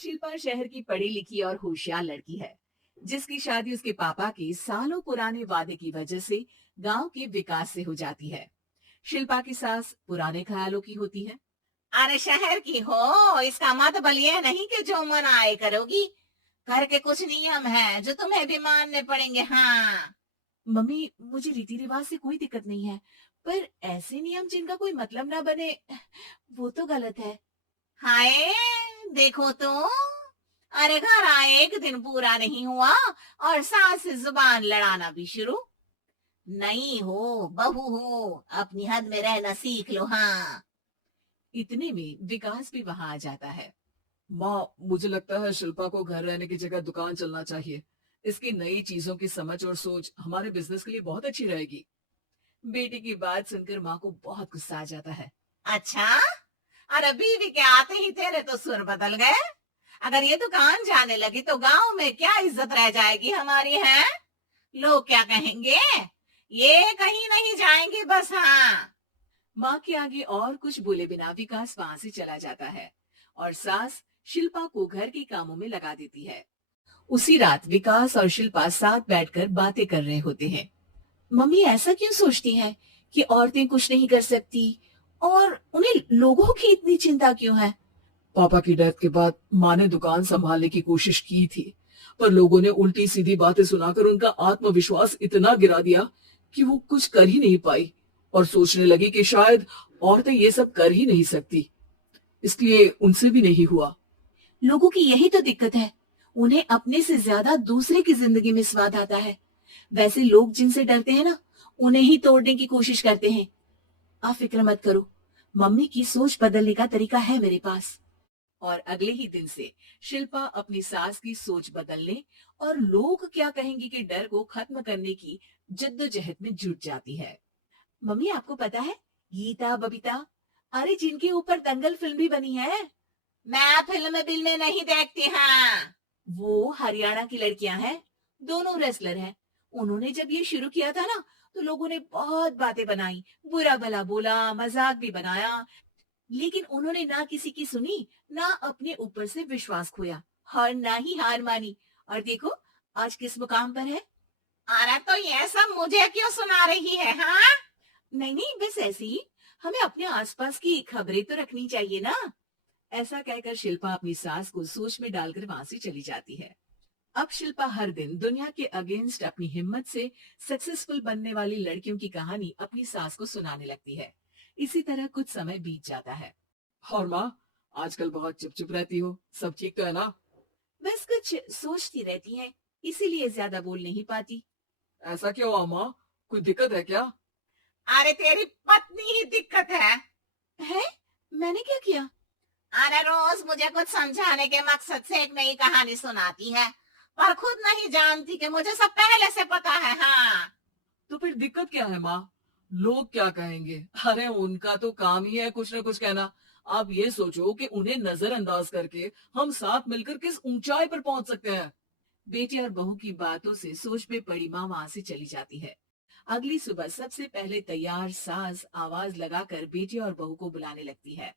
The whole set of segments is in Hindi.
शिल्पा शहर की पढ़ी लिखी और होशियार लड़की है, जिसकी शादी उसके पापा के सालों पुराने वादे की वजह से गांव के विकास से हो जाती है। शिल्पा की सास पुराने ख्यालों की होती है। अरे शहर की हो, इसका मतलब ये नहीं कि जो मन आए करोगी। घर के कुछ नियम हैं जो तुम्हें भी मानने पड़ेंगे। हाँ। मम्मी, मुझे रीति रिवाज से कोई दिक्कत नहीं है, पर ऐसे नियम जिनका कोई मतलब ना बने, वो तो गलत है। हाय, देखो तो। अरे घर आए एक दिन पूरा नहीं हुआ और सास से जुबान लड़ाना भी शुरू। नहीं हो, बहू हो, अपनी हद में रहना सीख लो। हाँ। इतने में विकास भी वहां आ जाता है। माँ, मुझे लगता है शिल्पा को घर रहने की जगह दुकान चलना चाहिए। इसकी नई चीजों की समझ और सोच हमारे बिजनेस के लिए बहुत अच्छी रहेगी। बेटी की बात सुनकर माँ को बहुत गुस्सा आ जाता है। अच्छा। अरे बीवी के आते ही तेरे तो सुर बदल गए। अगर ये दुकान जाने लगी तो गांव में क्या इज्जत रह जाएगी हमारी है। लोग क्या कहेंगे। ये कहीं नहीं जाएंगी बस। हाँ। माँ के आगे और कुछ बोले बिना विकास वहां से चला जाता है और सास शिल्पा को घर के कामों में लगा देती है। उसी रात विकास और शिल्पा साथ बैठकर बातें कर रहे होते हैं। मम्मी ऐसा क्यों सोचती हैं कि औरतें कुछ नहीं कर सकती, और उन्हें लोगों की इतनी चिंता क्यों है? पापा की डेथ के बाद माँ ने दुकान संभालने की कोशिश की थी, पर लोगों ने उल्टी सीधी बातें सुनाकर उनका आत्मविश्वास इतना गिरा दिया कि वो कुछ कर ही नहीं पाई और सोचने लगी कि शायद औरतें ये सब कर ही नहीं सकती, इसलिए उनसे भी नहीं हुआ। लोगों की यही तो दिक्कत है, उन्हें अपने से ज्यादा दूसरे की जिंदगी में स्वाद आता है। वैसे लोग जिनसे डरते हैं ना, उन्हें ही तोड़ने की कोशिश करते हैं। आप फिक्र मत करो, मम्मी की सोच बदलने का तरीका है मेरे पास। और अगले ही दिन से शिल्पा अपनी सास की सोच बदलने और लोग क्या कहेंगे के डर को खत्म करने की जद्दोजहद में जुट जाती है। मम्मी, आपको पता है, गीता बबीता, अरे जिनके ऊपर दंगल फिल्म भी बनी है, मैं फिल्म नहीं देखती। हाँ। वो हरियाणा की लड़कियां हैं, दोनों रेसलर हैं। उन्होंने जब ये शुरू किया था ना, तो लोगों ने बहुत बातें बनाई, बुरा भला बोला, मजाक भी बनाया, लेकिन उन्होंने ना किसी की सुनी, ना अपने ऊपर से विश्वास खोया और ना ही हार मानी। और देखो आज किस मुकाम पर है। अरे तो ये सब मुझे क्यों सुना रही है। हाँ। नहीं नहीं, बस ऐसे ही, हमें अपने आसपास की खबरें तो रखनी चाहिए ना। ऐसा कहकर शिल्पा अपनी सास को सोच में डालकर वहां से चली जाती है। अब शिल्पा हर दिन दुनिया के अगेंस्ट अपनी हिम्मत से सक्सेसफुल बनने वाली लड़कियों की कहानी अपनी सास को सुनाने लगती है। इसी तरह कुछ समय बीत जाता है। और माँ, आजकल बहुत चुप चुप रहती हो, सब ठीक तो है ना? बस कुछ सोचती रहती हैं, इसीलिए ज्यादा बोल नहीं पाती। ऐसा क्यों हुआ माँ, कोई दिक्कत है क्या? अरे तेरी पत्नी ही दिक्कत है? मैंने क्या किया? अरे रोज मुझे कुछ समझाने के मकसद से एक नई कहानी सुनाती है, पर खुद नहीं जानती कि मुझे सब पहले से पता है। हाँ। तो फिर दिक्कत क्या है माँ? लोग क्या कहेंगे? अरे उनका तो काम ही है कुछ न कुछ कहना। आप ये सोचो कि उन्हें नजरअंदाज करके हम साथ मिलकर किस ऊंचाई पर पहुंच सकते हैं। बेटी और बहू की बातों से सोच में पड़ी माँ वहां से चली जाती है। अगली सुबह सबसे पहले तैयार सास आवाज लगाकर बेटी और बहू को बुलाने लगती है।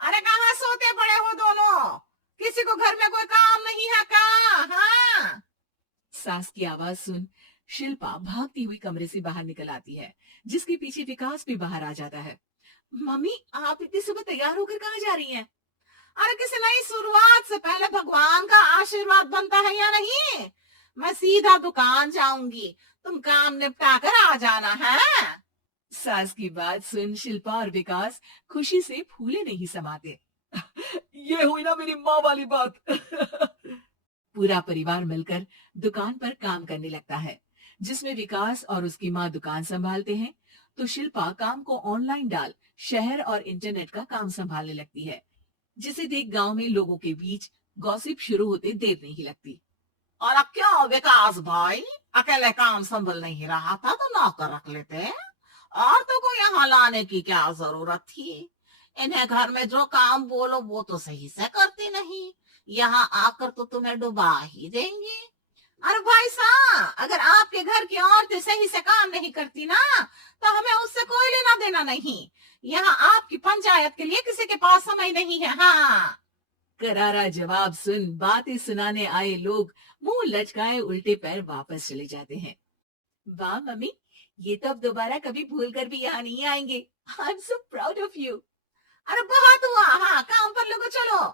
अरे कहाँ सोते पड़े हो दोनों। किसी को घर में कोई काम नहीं है क्या। हाँ। सास की आवाज सुन शिल्पा भागती हुई कमरे से बाहर निकल आती है, जिसके पीछे विकास भी बाहर आ जाता है। मम्मी, आप इतनी सुबह तैयार होकर कहाँ जा रही हैं? अरे किसी नई शुरुआत से पहले भगवान का आशीर्वाद बनता है या नहीं। मैं सीधा दुकान जाऊंगी, तुम काम निपटा कर आ जाना है। सास की बात सुन शिल्पा और विकास खुशी से फूले नहीं समाते। ये हुई ना मेरी माँ वाली बात। पूरा परिवार मिलकर दुकान पर काम करने लगता है, जिसमें विकास और उसकी माँ दुकान संभालते हैं, तो शिल्पा काम को ऑनलाइन डाल शहर और इंटरनेट का काम संभालने लगती है, जिसे देख गांव में लोगों के बीच गॉसिप शुरू होते देर नहीं लगती। और अब क्या विकास भाई, अकेले काम संभल नहीं रहा था तो नौकर रख लेते। और तो को यहाँ लाने की क्या जरूरत थी। इन्हें घर में जो काम बोलो वो तो सही से करती नहीं। यहाँ आकर तो तुम्हें डुबा ही देंगी। अरे भाई साहब, अगर आपके घर की औरतें सही से काम नहीं करती ना, तो हमें उससे कोई लेना देना नहीं। यहाँ आपकी पंचायत के लिए किसी के पास समय नहीं है। हाँ। करारा जवाब सुन बातें सुनाने आए लोग मुंह लटकाए उल्टे पैर वापस चले जाते हैं। वाह मम्मी, ये तो अब दोबारा कभी भूल कर भी यहाँ नहीं आएंगे। I am so proud of you. अरे बहुत हुआ, हाँ काम पर लोगो चलो।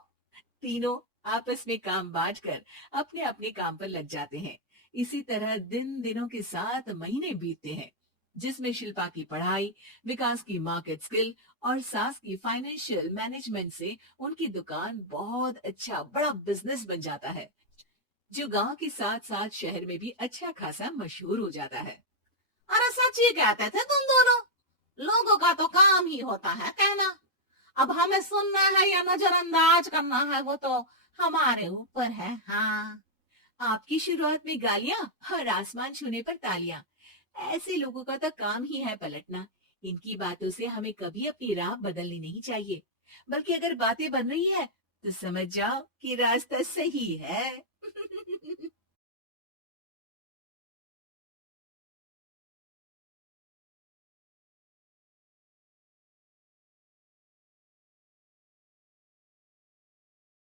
तीनों आपस में काम बांटकर अपने अपने काम पर लग जाते हैं। इसी तरह दिनों के साथ महीने बीतते हैं, जिसमें शिल्पा की पढ़ाई, विकास की मार्केट स्किल और सास की फाइनेंशियल मैनेजमेंट से उनकी दुकान बहुत अच्छा बड़ा बिजनेस बन जाता है, जो गांव के साथ साथ शहर में भी अच्छा खासा मशहूर हो जाता है। अरे सच ही कहते थे तुम दोनों, लोगों का तो काम ही होता है कहना। अब हमें सुनना है या नजरअंदाज करना है वो तो हमारे ऊपर है। हाँ, आपकी शुरुआत में गालियां और आसमान छूने पर तालियां, ऐसे लोगों का तो काम ही है पलटना। इनकी बातों से हमें कभी अपनी राह बदलनी नहीं चाहिए, बल्कि अगर बातें बन रही है तो समझ जाओ कि रास्ता सही है।